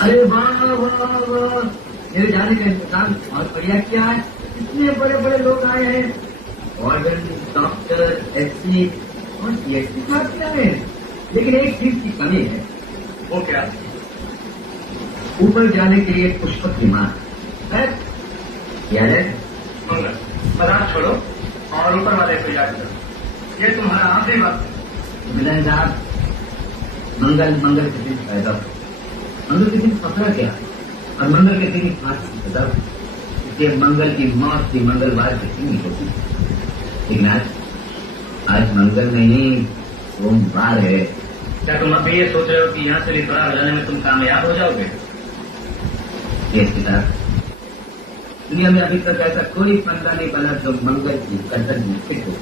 अरे वाह वाह वाह, मेरे जाने का इंतजाम बहुत बढ़िया किया है। इतने बड़े बड़े लोग आए हैं, वार्डन, डॉक्टर, एसपी और सीएसपी साहब भी आए हैं। लेकिन एक चीज की कमी है। वो क्या? ऊपर जाने के लिए पुष्पक विमान है। याद है? मंगल, मजाक छोड़ो और ऊपर वाले को याद करो। ये तुम्हारा आखिरी वक्त है। मिलन साहब, मंगल के दिन पैदा हो, मंगल के दिन खतरा क्या और मंगल के दिन फांसी की सजा। इसलिए मंगल की मौत भी मंगलवार के दिन ही होती है। लेकिन आज मंगल नहीं, सोमवार है। क्या तुम अभी ये सोच रहे हो कि यहाँ से लिथोड़ा बजाने में तुम कामयाब हो जाओगे? यस साहब, दुनिया में अभी तक ऐसा कोई फंदा नहीं बना जो मंगल की गर्दन में फिट हो।